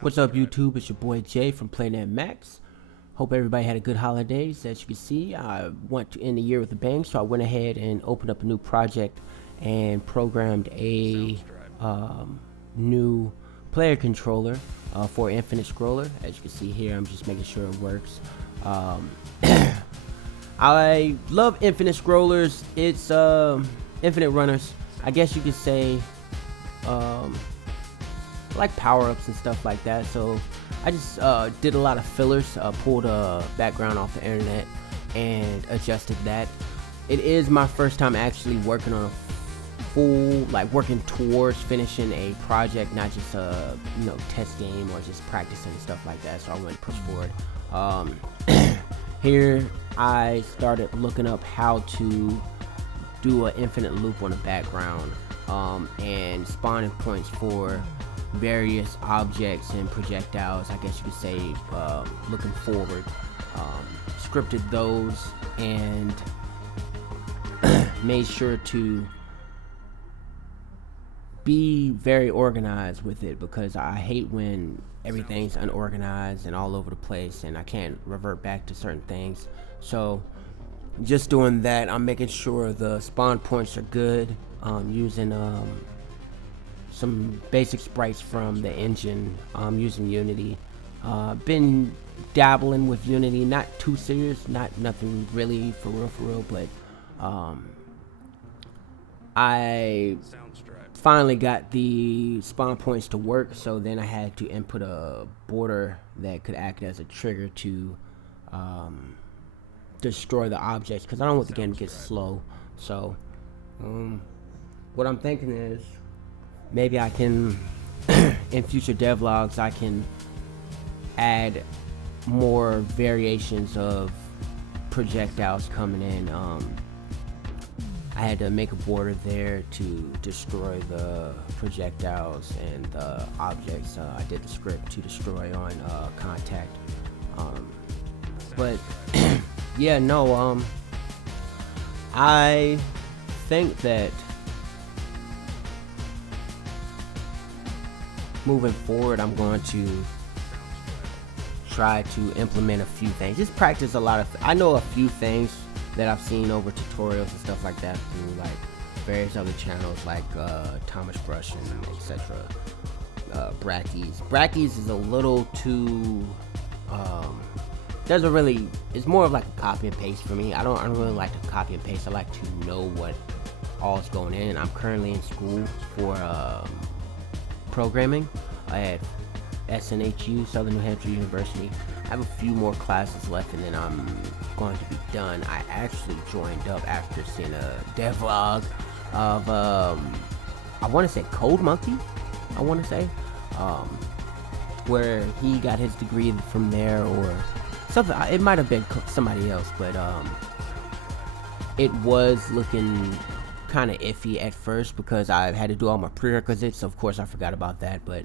What's up, YouTube? It's your boy Jay from Playnet Max. Hope everybody had a good holidays. As you can see, I want to end the year with a bang, so I went ahead and opened up a new project and programmed a new player controller for Infinite Scroller. As you can see here, I'm just making sure it works. I love Infinite Scrollers. It's Infinite Runners. I guess you could say like power-ups and stuff like that. So I just did a lot of fillers, pulled a background off the internet and adjusted that. It is my first time actually working on a full, like working towards finishing a project, not just a test game or just practicing and stuff like that. So I went to push forward. Here I started looking up how to do an infinite loop on the background and spawning points for various objects and projectiles, I guess you could say, looking forward. Scripted those and made sure to be very organized with it, because I hate when everything's unorganized and all over the place and I can't revert back to certain things. So just doing that, I'm making sure the spawn points are good, using some basic sprites from the engine, using Unity. Been dabbling with Unity, not too serious, nothing really for real, but I finally got the spawn points to work. So then I had to input a border that could act as a trigger to destroy the objects, because I don't want the game to get slow. So what I'm thinking is, maybe I can in future devlogs I can add more variations of projectiles coming in. I had to make a border there to destroy the projectiles and the objects. I did the script to destroy on contact. But yeah, no, I think that moving forward, I'm going to try to implement a few things. Just practice a lot of. I know a few things that I've seen over tutorials and stuff like that through like various other channels, like Thomas Brush and etc. Brackies is a little too. Doesn't really. It's more of like a copy and paste for me. I don't really like to copy and paste. I like to know what all is going in. I'm currently in school for programming at SNHU, Southern New Hampshire University. I have a few more classes left and then I'm going to be done. I actually joined up after seeing a devlog of I want to say Code Monkey, I want to say, where he got his degree from there or something. It might have been somebody else, but it was looking kind of iffy at first because I had to do all my prerequisites. Of course I forgot about that, but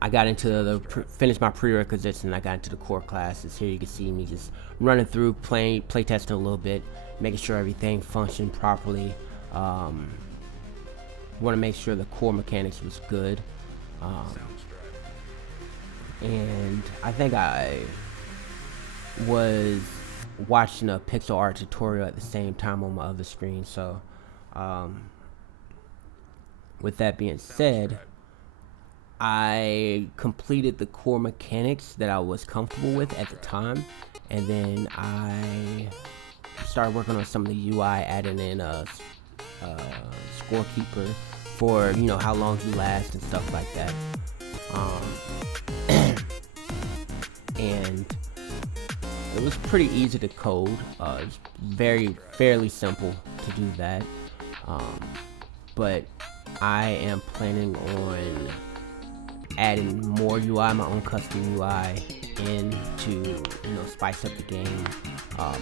I got into the finished my prerequisites and I got into the core classes. Here you can see me just running through, play testing a little bit, making sure everything functioned properly. Want to make sure the core mechanics was good, and I think I was watching a pixel art tutorial at the same time on my other screen. So with that being said, I completed the core mechanics that I was comfortable with at the time, and then I started working on some of the UI, adding in a scorekeeper for how long you last and stuff like that. And it was pretty easy to code. It's fairly simple to do that. But I am planning on adding more UI, my own custom UI, in to spice up the game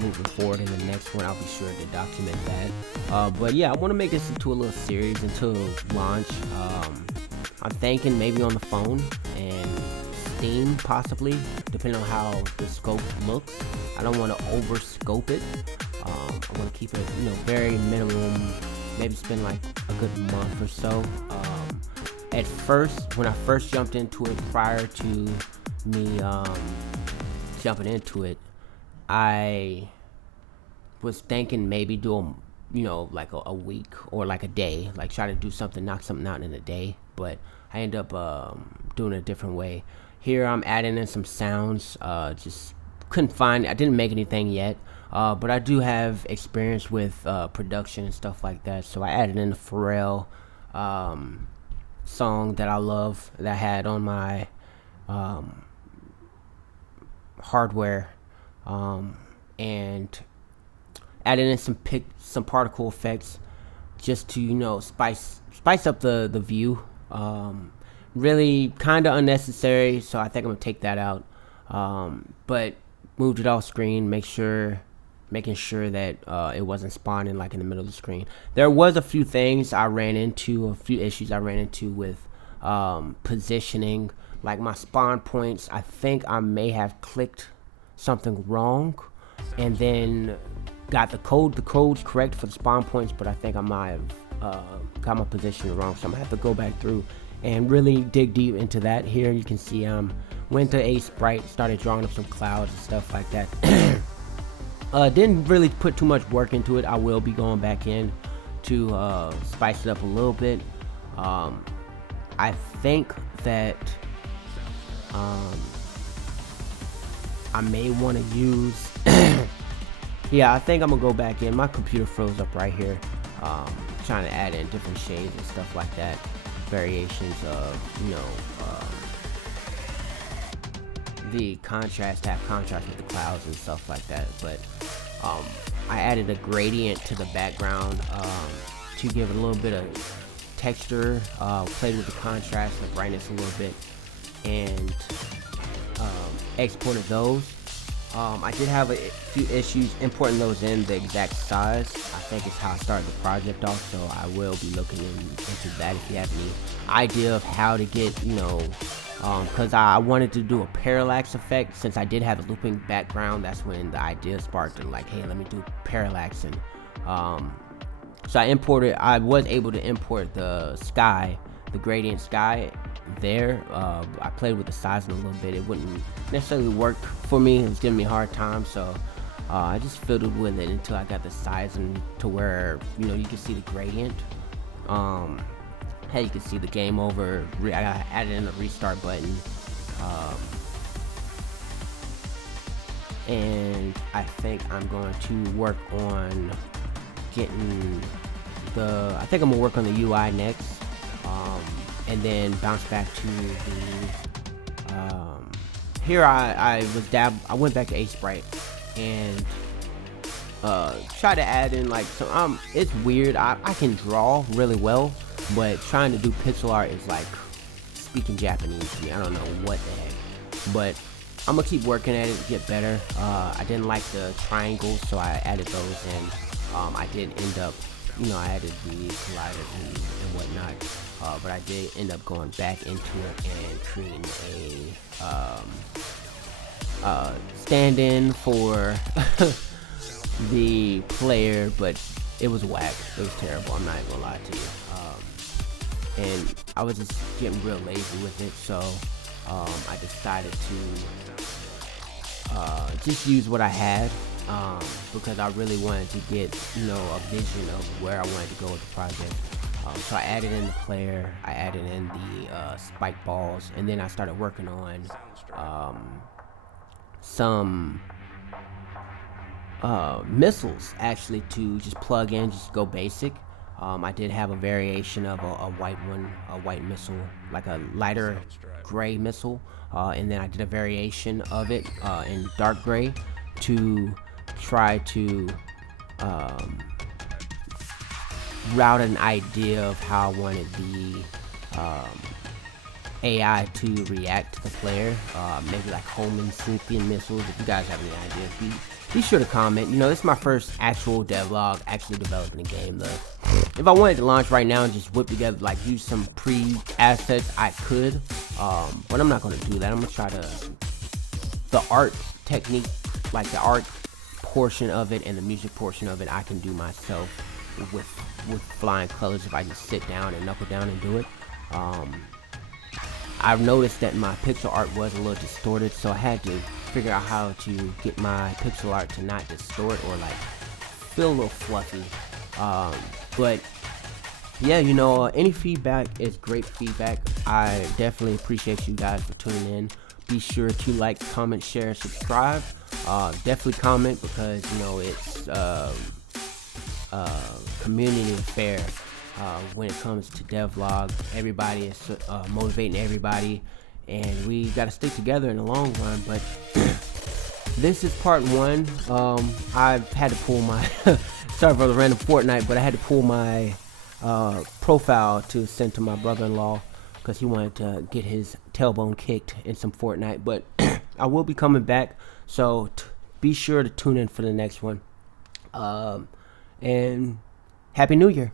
moving forward. In the next one, I'll be sure to document that. But yeah, I want to make this into a little series until launch. I'm thinking maybe on the phone and Steam, possibly, depending on how the scope looks. I don't want to over scope it. I want to keep it very minimum, maybe spend like a good month or so at first, when I first jumped into it, prior to me jumping into it, I was thinking maybe do like a week or like a day, like try to do something, knock something out in a day. But I end up doing it a different way. Here I'm adding in some sounds. Just couldn't find. I didn't make anything yet, but I do have experience with production and stuff like that. So I added in the Pharrell song that I love, that I had on my hardware, and added in some particle effects just to spice up the view. Really kind of unnecessary, so I think I'm gonna take that out. But moved it off screen, making sure that it wasn't spawning like in the middle of the screen. There was a few issues I ran into with positioning, like my spawn points. I think I may have clicked something wrong, and then got the codes correct for the spawn points, but I think I might have got my position wrong, so I'm gonna have to go back through and really dig deep into that. Here you can see went to a sprite, started drawing up some clouds and stuff like that. Didn't really put too much work into it. I will be going back in to spice it up a little bit. I think that I may want to use yeah, I think I'm gonna go back in. My computer froze up right here, trying to add in different shades and stuff like that, variations of the contrast, have contrast with the clouds and stuff like that. But I added a gradient to the background to give it a little bit of texture, played with the contrast, the brightness a little bit, and exported those. I did have a few issues importing those in the exact size. I think it's how I started the project off, so I will be looking into that if you have any idea of how to get, because I wanted to do a parallax effect. Since I did have a looping background, that's when the idea sparked, and like, hey, let me do parallax. And so I was able to import the sky, the gradient sky there. I played with the sizing a little bit. It wouldn't necessarily work for me. It was giving me a hard time, so I just fiddled with it until I got the sizing to where you can see the gradient. Hey, you can see the game over. I added in a restart button, and I think I'm going to work on getting I think I'm gonna work on the UI next, and then bounce back to the here I went back to A-Sprite and try to add in like some it's weird. I can draw really well, but trying to do pixel art is like speaking Japanese to me. I don't know what the heck, but I'm gonna keep working at it to get better. I didn't like the triangles, so I added those in. I did end up, I added the colliders and whatnot, but I did end up going back into it and creating a stand-in for the player, but it was whack. It was terrible. I'm not even gonna lie to you. And I was just getting real lazy with it, so I decided to just use what I had, because I really wanted to get a vision of where I wanted to go with the project. So I added in the player, I added in the spike balls, and then I started working on some missiles actually to just plug in, just go basic. I did have a variation of a white missile, like a lighter gray missile, and then I did a variation of it in dark gray to try to route an idea of how I wanted the AI to react to the player. Maybe like homing synthetic missiles. If you guys have any ideas, be sure to comment. This is my first actual devlog, actually developing a game though. If I wanted to launch right now and just whip together, like use some pre-assets, I could, but I'm not going to do that. I'm going to try the art technique, like the art portion of it and the music portion of it, I can do myself with flying colors if I just sit down and knuckle down and do it. I've noticed that my pixel art was a little distorted, so I had to figure out how to get my pixel art to not distort or like feel a little fluffy. But yeah, you know, any feedback is great feedback. I definitely appreciate you guys for tuning in. Be sure to like, comment, share, subscribe. Definitely comment, because you know it's community affair when it comes to devlog. Everybody is motivating everybody, and we got to stick together in the long run. But this is part one. I've had to pull my sorry for the random Fortnite, but I had to pull my profile to send to my brother-in-law because he wanted to get his tailbone kicked in some Fortnite. But I will be coming back, so be sure to tune in for the next one. And Happy New Year.